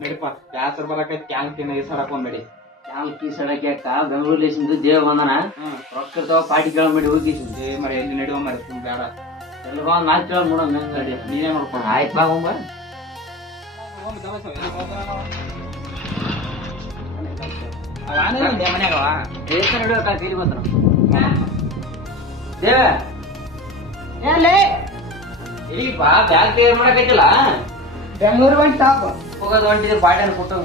ನಡಿಪ ಬ್ಯಾಸರ ಬರಕೈತಿ ಕ್ಯಾಂಗ್ ತಿನ್ನ ಈ ಸರಕೊಂಡ್ ನಡಿ ಕ್ಯಾಂಗ್ ಕೀ ಸಡಕ್ಕೆ ಅಕ್ಕ ಬೆಂಗಳೂರ್ಲೇಸಿಂದ ದೇವ ಬಂದನ ರೊಕ್ಕ ಇರ್ತಾವ ಪಾಟಿ ಕೇಳ ಮಾಡಿ ಹೋಗಿ ಮರಿ ಎಲ್ಲಿ ನಡಿವ ಮರಿ ತುಂಬ ಬೇಡ ಎಲ್ಲ ನಾಲ್ಕು ಕೇಳ ನೋಡೋಣ ನಡಿ ನೀನೇ ನೋಡ್ಕೊಂಡು ಆಯ್ತು ಬಾ ಹೋಗ ಮನ್ಯಾಗವ ನಡಿಯಕ್ಕ ಕೈಲಿ ಬಂದ್ರ ದೇವ ಈಗ ಬಾ ಬ್ಯಾಗ್ ಕ್ಲಿಯರ್ ಮಾಡಕೈತಿಲ್ಲ ಬೆಂಗಳೂರು ಬಂದು ಟಾಪ್ ಹೋಗೋದು ಹೊಂಟಿದ್ರೆ ಪಾಟ್ಯಾನ ಕೊಟ್ಟು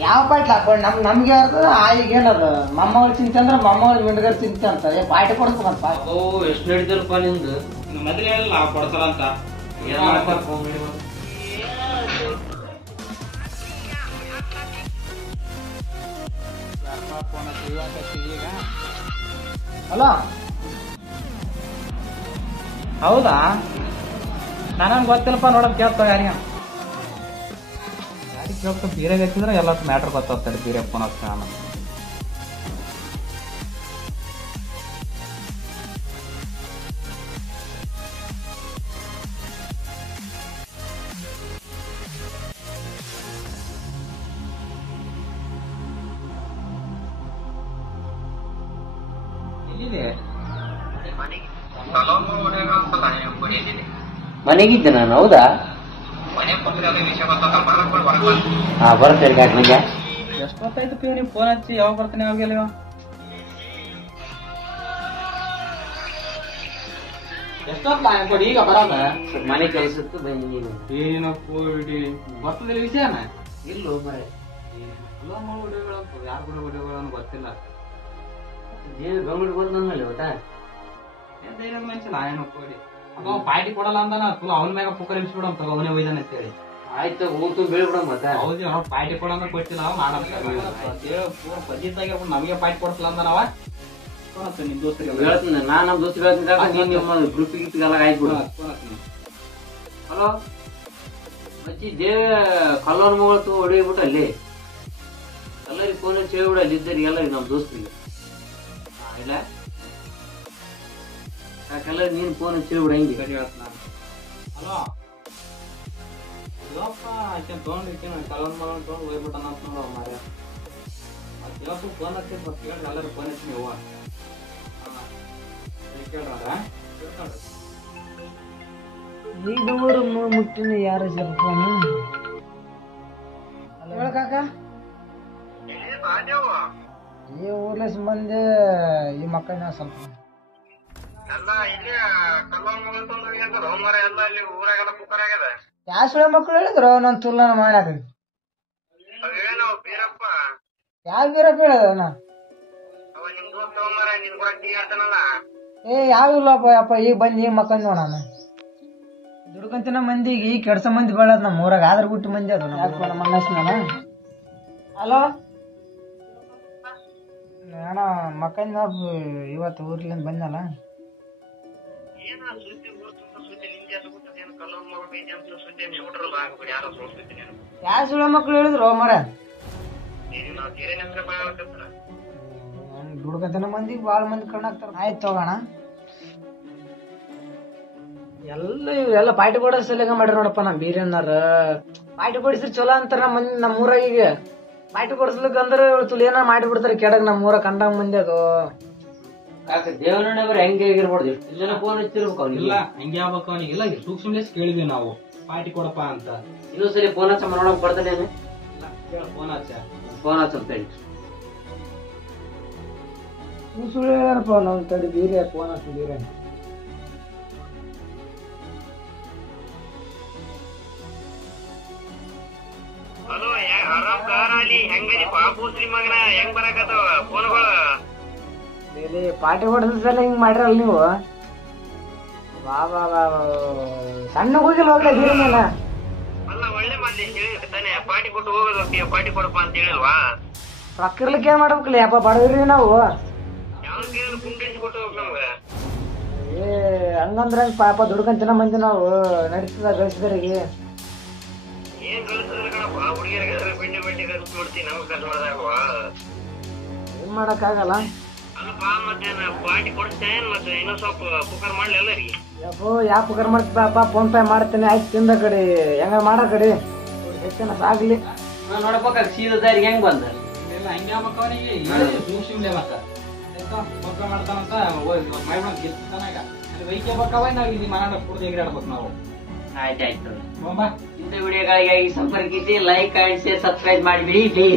ಯಾವ ಪಾಟ್ಲ ನಮ್ಗೆ ಯಾರ್ದು ಈಗ ಏನದ ಮೊಮ್ಮಗಳು ಚಿಂತೆ ಅಂದ್ರೆ ಮೊಮ್ಮಗಳು ಮಿಂಡ್ಗರ್ ಚಿಂತೆ ಅಂತ ಪಾಟಿ ಕೊಡ್ಬೇಕಂತ ಓ ಎಷ್ಟು ನಡೀತಲ್ಪ ನಿಂದು ಮೊದಲು ಹೇಳಿಲ್ಲ ಕೊಡ್ತಾರ ಅಂತ ಏನ್ ಮಾಡ್ತಾರ ಹಲೋ ಹೌದಾ ನನಗೆ ಗೊತ್ತಿಲ್ಲಪ್ಪ ನೋಡೋದು ಕೇಳ್ತಾವ ಯಾರಿಗ ಗಾಡಿ ಕೇಳ್ತ ಬೀರೆಗೆ ಹಚ್ಚಿದ್ರೆ ಎಲ್ಲ ಮ್ಯಾಟ್ರ್ ಗೊತ್ತಾಗ್ತಾರೆ ಬೀರೆ ಫೋನ್ ಹಚ್ತಾ ನಾನು ಮನೆಗಿದ್ದೆ ನಾನು ಹೌದಾ ಹಾ ಬರ್ತೇನೆ ನಿಂಗೆ ಎಷ್ಟೊತ್ತಾಯ್ತು ಪಿ ನೀವು ಫೋನ್ ಹಚ್ಚಿ ಯಾವಾಗ ಬರ್ತಾನೆ ಯಾವಾಗೆಲ್ಲ ಎಷ್ಟೊತ್ತ ಈಗ ಬರೋದ ಮನೆ ಕೆಲಸಕ್ಕೆ ಬನ್ನಿ ನೀನು ಏನಪ್ಪ ಬರ್ತದಿಲ್ಲ ವಿಷಯನ ಇಲ್ಲೋ ಮರೆ ಯಾರು ಕೂಡ ವಿಡಿಯೋಗಳನ್ನು ಗೊತ್ತಿಲ್ಲ ಬೆಂಗಳೂರಿಗೆ ಬಂದ್ಮೇಲೆ ಗೊತ್ತಾ ಮನುಷ್ಯ ಏನಪ್ಪ ಅವ ಪಾರ್ಟಿ ಕೊಡಲ್ಲ ಅಂದಾನ ಅವನ ಮ್ಯಾಗ ಪುಕ್ಕರ್ ಇಳಿಸ್ಬಿಡ ಅವನೇ ಒಯ್ದಾನ ಅಂತೇಳಿ ಆಯ್ತು ಹೋಗ್ತು ಬೀಳ್ಬಿಡ ಮತ್ತೆ ಹೌದು ಅವ್ನು ಪಾರ್ಟಿ ಕೊಡಂಗ ಕೊಟ್ಟಿಲ್ಲ ಪಜಿತಾಗಿರ್ಬಿಟ್ಟು ನಮಗೆ ಪಾರ್ಟಿ ಕೊಡ್ಸಲ್ಲ ಅಂದಾನವ ನಿಮ್ ದೋಸ್ತರಿಗೆ ಹೇಳ್ತೀನಿ ನಾ ನಮ್ ದೋಸ್ತ ಹೇಳ್ತೀನಿ ನಿಮ್ಮ ಗ್ರೂಪ್ ಗಿಪ್ಗೆಲ್ಲ ಆಯ್ತು ಹಲೋ ಮಚ್ಚಿ ದೇವ ಕಲ್ಲೋರ್ ಮಗಳು ಹೊಡಿಬಿಟ್ಟು ಅಲ್ಲಿ ಎಲ್ಲರಿಗೆ ಫೋನ್ ಹಚ್ಚಿ ಹೇಳ್ಬಿಡ ಅಲ್ಲಿ ಇದ್ದರಿಗೆ ಎಲ್ಲರಿಗೆ ನಮ್ ದೋಸ್ತರಿಗೆ ಇಲ್ಲ ಯಾಕೆಲ್ಲರಿಗೆ ನೀನ್ ಫೋನ್ ಹಚ್ಚಿ ಹೇಳ್ಬಿಡ ಹೆಂಗೆ ಹಲೋ ಇವಪ್ಪ ಆಕೆ ತೊಗೊಂಡಿರ್ತೀನಿ ಕಲರ್ ಮಗಳ ತೊಗೊಂಡು ಹೋಗ್ಬಿಟ್ಟಾನ ಅಂತ ನೋಡವ ಮಾರ್ಯ ಮತ್ತೆ ಇವತ್ತು ಫೋನ್ ಹಚ್ಚಿದ್ ಮತ್ತೆ ಕೇಳ್ರಿ ಎಲ್ಲರೂ ಫೋನ್ ಹಚ್ಚಿ ನೀವು ಕೇಳ್ರ ಈಗ ಬೆಂಗಳೂರು ಮುಟ್ಟಿನ ಯಾರು ಫೋನ್ ಹೇಳಕಾಕ ಈ ಊರ್ಲೆಸ್ ಮಂದಿ ಈ ಮಕ್ಕಳನ್ನ ಸ್ವಲ್ಪ ಯಾವ ಸುಳ್ಳ ಮಕ್ಕಳು ಹೇಳಿದ್ರು ನನ್ ತುಲನ ಮಾಡ್ಯಾರ ಯಾವ ಬೀರಪ್ಪ ಹೇಳದ ಏ ಯಾವ ಇಲ್ಲಪ್ಪ ಅಪ್ಪ ಈಗ ಬಂದ್ ಈಗ ಮಕ್ಕಂದ್ ನೋಡಣ ದುಡ್ಕಂತಿನ ಮಂದಿಗೆ ಈಗ ಕೆಡ್ಸ ಮಂದಿ ಬೆಳದ್ ನಮ್ಮ ಊರಾಗ ಆದ್ರ ಬಿಟ್ಟು ಮಂದಿ ಅದು ಮಣ್ಣಸ್ನಾನ ಹಲೋ ಅಣ್ಣ ಮಕ್ಕಂದ್ ಇವತ್ತು ಊರ್ಲಿಂದ ಬಂದಲ್ಲ ಯಾವ ಸುಳ್ಳ ಮಕ್ಳು ಹೇಳಿದ್ರು ಮರ ದುಡ್ಕಂತನ ಮಂದಿ ಬಾಳ ಮಂದಿ ಕಣ್ಣಾಗ್ತಾರ ಆಯ್ತು ತಗೋಣ ಎಲ್ಲ ಪಾರ್ಟಿ ಕೊಡಿಸಲಿಗ ಮಾಡ್ರಿ ನೋಡಪ್ಪ ನಮ್ ಬೀರನ್ನಾರ ಪಾರ್ಟಿ ಕೊಡಿಸ್ರಿ ಚಲೋ ಅಂತಾರ ನಮ್ಮ ಊರಾಗ ಈಗ ಪಾರ್ಟಿ ಕೊಡಿಸ್ಲಿಕ್ಕೆ ಅಂದ್ರೆ ತುಳಿ ಏನ ಮಾಡಿಬಿಡ್ತಾರ ಕೆಡಗ್ ನಮ್ಮ ಊರಾಗ ಕಂಡಂಗ್ ಮಂದಿ ಅದು ದೇವನವ್ರ ಹೆಂಗೆ ಆಗಿರ್ಬಾರ್ದು ಎಷ್ಟು ಜನ ಫೋನ್ ಹಚ್ಚಿರ್ಬೇಕು ಇಲ್ಲ ಹಂಗೆ ಆಗ್ಬೇಕು ಅವನಿಗೆ ಇಲ್ಲ ಸೂಕ್ಷ್ಮ ಕೇಳಿದ್ವಿ ನಾವು ಪಾರ್ಟಿ ಕೊಡಪ್ಪ ಅಂತ ಇನ್ನೊಂದ್ಸಲಿ ಫೋನ್ ಹಚ್ಚ ನೋಡಕ್ ಬರ್ತಾನೆ ಫೋನ್ ಹಚ್ಚ ಫೋನ್ ಹಚ್ಚಂತ ಹೇಳಿ ಸುಳ್ಳು ಏನಪ್ಪ ನಾವು ತಡಿ ಬೀರೆ ಫೋನ್ ಹಚ್ಚಿ ಬೀರೆ ಹಲೋ ಆರಾಮ್ ಕಾರಲ್ಲಿ ಹೆಂಗದಿ ಪಾಪು ಶ್ರೀಮಗನ ಹೆಂಗ್ ಬರಕತ್ತವ ಫೋನ್ಗಳು ಪಾರ್ಟಿ ಹೊಡೆಸಲ್ಲ ಹಿಂಗ್ ಮಾಡ್ರಲ್ಲ ನೀವು ಬಾ ಬಾ ಬಾ ಸಣ್ಣ ಹೋಗಿಲ್ಲ ಹೋಗ್ಲ ಬೀರ ಮೇಲೆ ಅಲ್ಲ ಒಳ್ಳೆ ಮಂದಿ ಹೇಳಿರ್ತಾನೆ ಪಾರ್ಟಿ ಕೊಟ್ಟು ಹೋಗೋದು ಪಾರ್ಟಿ ಕೊಡಪ್ಪ ಅಂತ ಹೇಳಿಲ್ವಾ ರೊಕ್ಕ ಇರ್ಲಿಕ್ಕೆ ಏನ್ ಮಾಡ್ಬೇಕಲ್ಲ ಯಪ್ಪ ಬಡವ್ರಿ ನಾವು ಯಾವ ಕೇಳಿದ್ರು ಕುಂಡಿಸಿ ಕೊಟ್ಟು ಹೋಗ್ ನಮ್ಗ ಏ ಹಂಗಂದ್ರ ಪಾಪ ದುಡ್ಕಂತಿನ ಮಂದಿ ನಾವು ನಡೀತದ ಗಳಿಸಿದ್ರಿಗೆ ಏನ್ ಕಳಿಸಿದ್ರೆ ಕಣಪ್ಪ ಹುಡುಗಿಯರಿಗೆ ಬೆಂಡಿ ಬೆಂಡಿ ಕಲ್ಸಿ ನೋಡ್ತೀನಿ ನಮ್ಗೆ ಕಲ್ಸಿ ಮಾಡ್ದಾಗವಾ ಏನ್ ಮಾಡಕ್ ಆಗಲ್ಲ ಅಲ್ಲಪ್ಪ ಮತ್ತೆ ಪಾರ್ಟಿ ಕೊಡ್ತೇನೆ ಮತ್ತೆ ಇನ್ನೊಂದ್ ಸ್ವಲ್ಪ ಪುಕಾರ್ ಮಾಡ್ಲಿ ಎಲ್ಲರಿಗೆ ಯಪ್ಪೋ ಯಾವ ಪಗಾರ ಮಾಡ್ತೀಪ ಫೋನ್ ಪೇ ಮಾಡ್ತೇನೆ ಆಯ್ತು ತಿಂದ ಕಡೆ ಹೆಂಗ ಮಾಡ ಕಡೆ ಹೆಚ್ಚನ ಸಾಗ್ಲಿ ನೋಡ್ಬೇಕ ಸೀದಾ ದಾರಿಗೆ ಹೆಂಗ್ ಬಂದ ಇಲ್ಲ ಹಂಗೆ ಆಗ್ಬೇಕು ಅವನಿಗೆ ಶಿಮ್ಲೆ ಮತ್ತ ಮಕ್ಕಳ ಮಾಡ್ತಾನಂತ ಮೈಬಣ್ಣ ಗೆತ್ತಾನ ಈಗ ಅಲ್ಲಿ ವೈದ್ಯ ಬೇಕವ ನಾವು ಇಲ್ಲಿ ಮನಾಡ ಕುಡ್ದು ಎಗರಾಡ್ಬೇಕು ನಾವು ಆಯ್ತಾಯ್ತು ಬಾ ಇಂಥ ವಿಡಿಯೋಗಳಿಗಾಗಿ ಸಂಪರ್ಕಿಸಿ ಲೈಕ್ ಅಂಡ್ ಶೇರ್ ಸಬ್ಸ್ಕ್ರೈಬ್ ಮಾಡಿಬಿಡಿ.